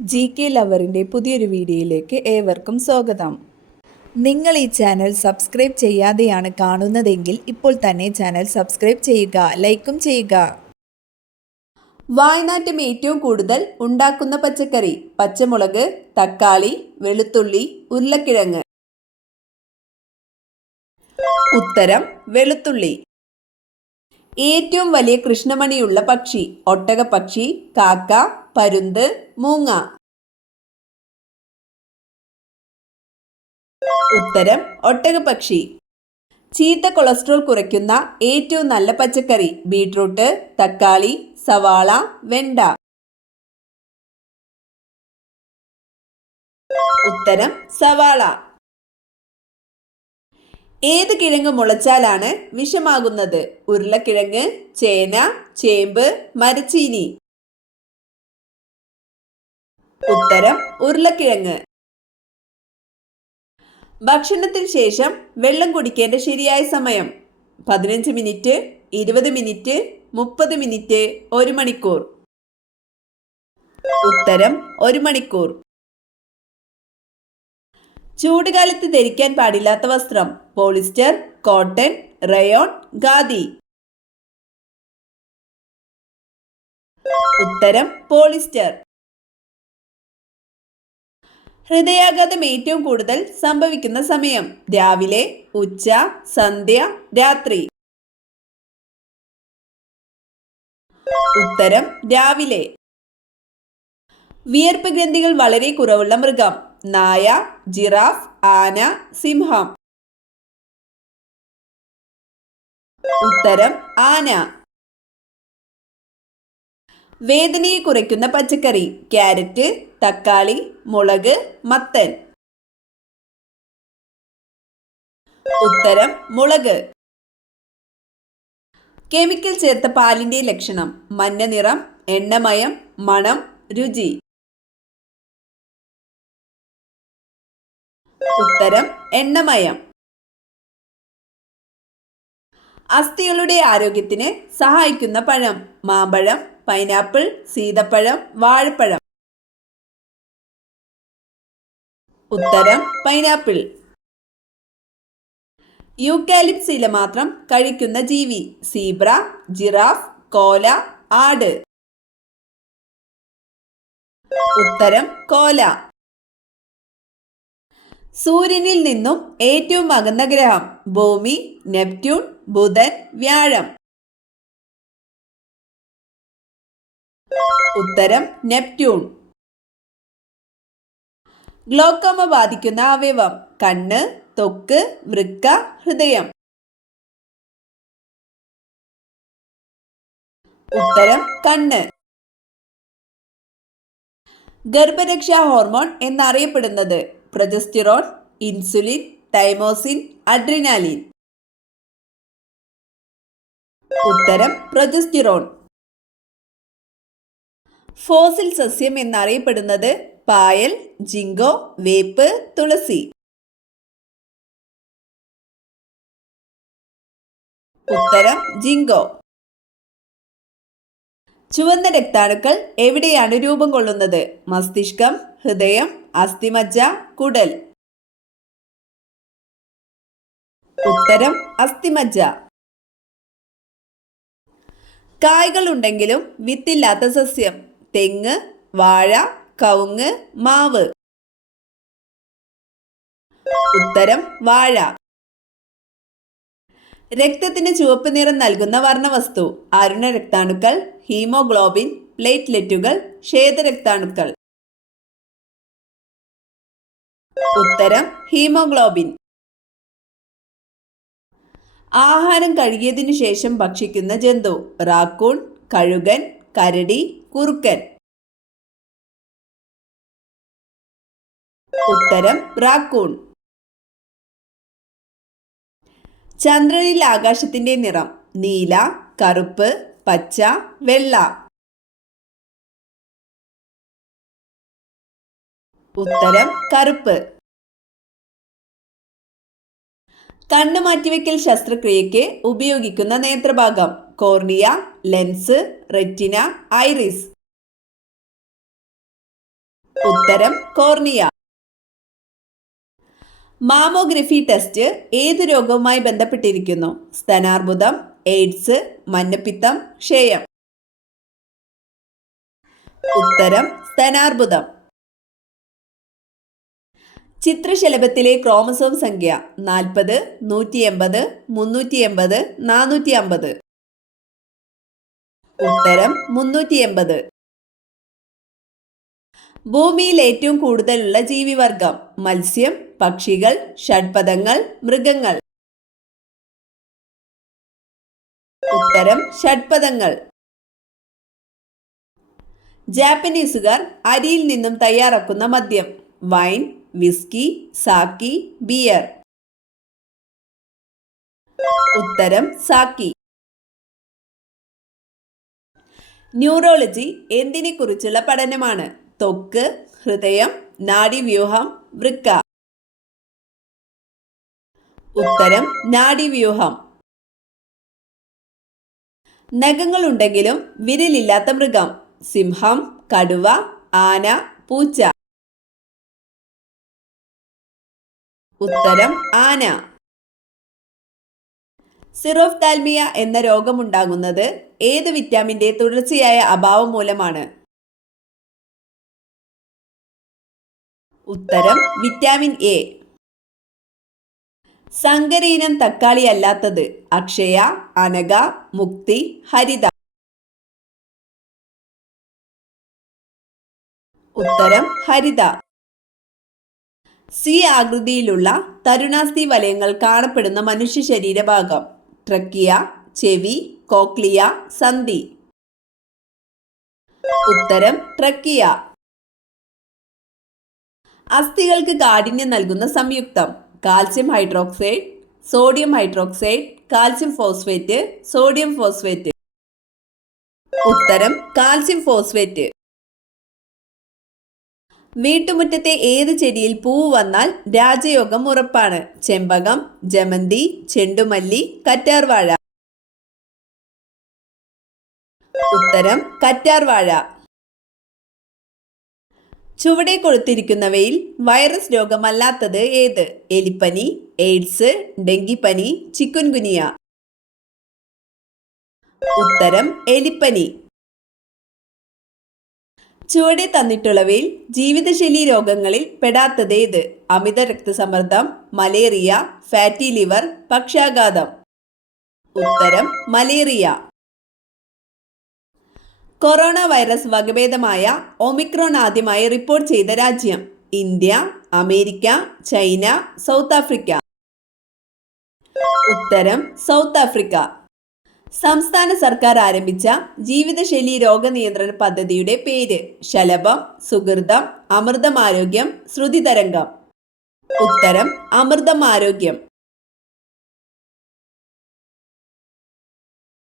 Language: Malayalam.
GK ലവറിൻ്റെ പുതിയൊരു വീഡിയോയിലേക്ക് ഏവർക്കും സ്വാഗതം. നിങ്ങൾ ഈ ചാനൽ സബ്സ്ക്രൈബ് ചെയ്യാതെയാണ് കാണുന്നതെങ്കിൽ ഇപ്പോൾ തന്നെ ചാനൽ സബ്സ്ക്രൈബ് ചെയ്യുക, ലൈക്കും ചെയ്യുക. വായനാറ്റം ഏറ്റവും കൂടുതൽ ഉണ്ടാക്കുന്ന പച്ചക്കറി: പച്ചമുളക്, തക്കാളി, വെളുത്തുള്ളി, ഉരുളക്കിഴങ്ങ്. ഉത്തരം വെളുത്തുള്ളി. ഏറ്റവും വലിയ കൃഷ്ണമണിയുള്ള പക്ഷി: ഒട്ടകപ്പക്ഷി, കാക്ക, പരുന്ത്, മൂങ്ങ. ഉത്തരം ഒട്ടകപ്പക്ഷി. ചീത്ത കൊളസ്ട്രോൾ കുറയ്ക്കുന്ന ഏറ്റവും നല്ല പച്ചക്കറി: ബീട്രൂട്ട്, തക്കാളി, സവാള, വെണ്ട. ഉത്തരം സവാള. ഏത് കിഴങ്ങ് മുളച്ചാലാണ് വിഷമാകുന്നത്? ഉരുളക്കിഴങ്ങ്, ചേന, ചേമ്പ്, മരച്ചീനി. ഉത്തരം ഉരുളക്കിഴങ്ങ്. ഭക്ഷണത്തിന് ശേഷം വെള്ളം കുടിക്കേണ്ട ശരിയായ സമയം: 15 മിനിറ്റ്, 20 മിനിറ്റ്, 30 മിനിറ്റ്, 1 മണിക്കൂർ. ഉത്തരം 1 മണിക്കൂർ. ചൂടുകാലത്ത് ധരിക്കാൻ പാടില്ലാത്ത വസ്ത്രം: പോളിസ്റ്റർ, കോട്ടൺ, റയോൺ, ഖാദി. ഉത്തരം പോളിസ്റ്റർ. ഹൃദയാഘാതം ഏറ്റവും കൂടുതൽ സംഭവിക്കുന്ന സമയം: രാവിലെ, ഉച്ച, സന്ധ്യ, രാത്രി. ഉത്തരം രാവിലെ. വിയർപ്പ് ഗ്രന്ഥികൾ വളരെ കുറവുള്ള മൃഗം: നായ, ജിറാഫ്, ആന, സിംഹം. ഉത്തരം ആന. വേദനയെ കുറയ്ക്കുന്ന പച്ചക്കറി: ക്യാരറ്റ്, തക്കാളി, മുളക്, മത്തൻ. ഉത്തരം മുളക്. കെമിക്കൽ ചേർത്ത പാലിന്റെ ലക്ഷണം: മഞ്ഞ നിറം, എണ്ണമയം, മണം, രുചി. ഉത്തരം എണ്ണമയം. അസ്ഥികളുടെ ആരോഗ്യത്തിന് സഹായിക്കുന്ന പഴം: മാമ്പഴം, പൈനാപ്പിൾ, സീതപ്പഴം, വാഴപ്പഴം. ഉത്തരം പൈനാപ്പിൾ. യൂക്കാലിപ്സ് ഇല മാത്രം കഴിക്കുന്ന ജീവി: സീബ്ര, ജിറാഫ്, കോല, ആട്. ഉത്തരം കോല. സൂര്യനിൽ നിന്നും ഏറ്റവും അകന്ന ഗ്രഹം: ഭൂമി, നെപ്റ്റ്യൂൺ, ബുധൻ, വ്യാഴം. ഉത്തരം നെപ്റ്റ്യൂൺ. ഗ്ലോക്കോമ ബാധിക്കുന്ന അവയവം: കണ്ണ്, ത്വക്ക്, വൃക്ക, ഹൃദയം. ഉത്തരം കണ്ണ്. ഗർഭരക്ഷാ ഹോർമോൺ എന്നറിയപ്പെടുന്നത്: പ്രൊജസ്റ്റിറോൺ, ഇൻസുലിൻ, തൈമോസിൻ, അഡ്രിനാലിൻ. ഉത്തരം പ്രൊജസ്റ്റിറോൺ. ഫോസിൽ സസ്യം എന്നറിയപ്പെടുന്നത്: പായൽ, ജിങ്കോ, വേപ്പ്, തുളസി. ഉത്തരം ജിങ്കോ. ചുവന്ന രക്താണുക്കൾ എവിടെയാണ് രൂപം കൊള്ളുന്നത്? മസ്തിഷ്കം, ഹൃദയം, അസ്ഥിമജ്ജ, കുടൽ. ഉത്തരം അസ്ഥിമജ്ജ. കായ്കൾ ഉണ്ടെങ്കിലും വിത്തില്ലാത്ത സസ്യം: തെങ്ങ്, വാഴ, കവുങ്ങ്, മാവ്. ഉത്തരം വാഴ. രക്തത്തിന് ചുവപ്പ് നിറം നൽകുന്ന വർണ്ണവസ്തു: അരുണ രക്താണുക്കൾ, ഹീമോഗ്ലോബിൻ, പ്ലേറ്റ്ലെറ്റുകൾ, ശ്വേതരക്താണുക്കൾ. ഉത്തരം ഹീമോഗ്ലോബിൻ. ആഹാരം കഴുകിയതിനു ശേഷം ഭക്ഷിക്കുന്ന ജന്തു: റാക്കൂൺ, കഴുകൻ, കരടി, കുറുക്കൻ. ഉത്തരം റാക്കൂൺ. ചന്ദ്രനിൽ ആകാശത്തിന്റെ നിറം: നീല, കറുപ്പ്, പച്ച, വെള്ള. ഉത്തരം കറുപ്പ്. കണ്ണ് മാറ്റിവെക്കൽ ശസ്ത്രക്രിയയ്ക്ക് ഉപയോഗിക്കുന്ന നേത്രഭാഗം: കോർണിയ, ലെൻസ്, റെറ്റിന, ഐറിസ്. ഉത്തരം കോർണിയ. മാമോഗ്രഫി ടെസ്റ്റ് ഏതു രോഗവുമായി ബന്ധപ്പെട്ടിരിക്കുന്നു? സ്തനാർബുദം, എയ്ഡ്സ്, മഞ്ഞപ്പിത്തം, ക്ഷയം. ഉത്തരം സ്തനാർബുദം. ചിത്രശലഭത്തിലെ ക്രോമസോം സംഖ്യ 40, 180, 380, 450. ഉത്തരം 380. ഭൂമിയിൽ ഏറ്റവും കൂടുതലുള്ള ജീവിവർഗം? മത്സ്യം, പക്ഷികൾ, ഷഡ്പദങ്ങൾ, മൃഗങ്ങൾ. ഉത്തരം ഷഡ്പദങ്ങൾ. ജാപ്പനീസുകാർ അരിയിൽ നിന്നും തയ്യാറാക്കുന്ന മദ്യം? Wine, whisky, sake, beer. ഉത്തരം സാക്കി. ന്യൂറോളജി എന്തിനെ കുറിച്ചുള്ള പഠനമാണ്? ത്വക്ക്, ഹൃദയം, നാഡീവ്യൂഹം, വൃക്ക. ഉത്തരം നാഡീവ്യൂഹം. നഖങ്ങളുണ്ടെങ്കിലും വിരലില്ലാത്ത മൃഗം? സിംഹം, കടുവ, ആന, പൂച്ച. ഉത്തരം ആന. സിറോഫ്താൽമിയ എന്ന രോഗമുണ്ടാകുന്നത് ഏത് വിറ്റാമിന്റെ തുടർച്ചയായ അഭാവം മൂലമാണ്? ഉത്തരം വിറ്റാമിൻ എ. സങ്കരയിനം തക്കാളി അല്ലാത്തത്? അക്ഷയ, അനഘ, മുക്തി, ഹരിത. ഉത്തരം ഹരിത. സി ആകൃതിയിലുള്ള തരുണാസ്ഥി വലയങ്ങൾ കാണപ്പെടുന്ന മനുഷ്യ ശരീരഭാഗം? ട്രക്കിയ, ചെവി, കോക്ലിയ, സന്ധി. ഉത്തരം ട്രക്കിയ. അസ്ഥികൾക്ക് കാഠിന്യം നൽകുന്ന സംയുക്തം? Calcium hydroxide, sodium hydroxide, calcium phosphate, sodium phosphate. ഉത്തരം കാൽസ്യം ഫോസ്ഫേറ്റ്. വീട്ടുമുറ്റത്തെ ഏത് ചെടിയിൽ പൂവ് വന്നാൽ രാജയോഗം ഉറപ്പാണ്? ചെമ്പകം, ജമന്തി, ചെണ്ടുമല്ലി, കറ്റാർവാഴ. ഉത്തരം കറ്റാർവാഴ. ചുവടെ കൊടുത്തിരിക്കുന്നവയിൽ വൈറസ് രോഗമല്ലാത്തത് ഏത്? എലിപ്പനി, എയ്ഡ്സ്, ഡെങ്കിപ്പനി, ചിക്കുൻഗുനിയ. ഉത്തരം എലിപ്പനി. ചുവടെ തന്നിട്ടുള്ളവയിൽ ജീവിതശൈലി രോഗങ്ങളിൽ പെടാത്തത് ഏത്? അമിത രക്തസമ്മർദ്ദം, മലേറിയ, ഫാറ്റി ലിവർ, പക്ഷാഘാതം. ഉത്തരം മലേറിയ. കൊറോണ വൈറസ് വകഭേദമായ ഒമിക്രോൺ ആദ്യമായി റിപ്പോർട്ട് ചെയ്ത രാജ്യം? India, America, China, South Africa. ഉത്തരം സൗത്ത് ആഫ്രിക്ക. സംസ്ഥാന സർക്കാർ ആരംഭിച്ച ജീവിതശൈലി രോഗനിയന്ത്രണ പദ്ധതിയുടെ പേര്? ശലഭം, സുഹൃതം, അമൃതം ആരോഗ്യം, ശ്രുതിതരംഗം. ഉത്തരം അമൃതം ആരോഗ്യം.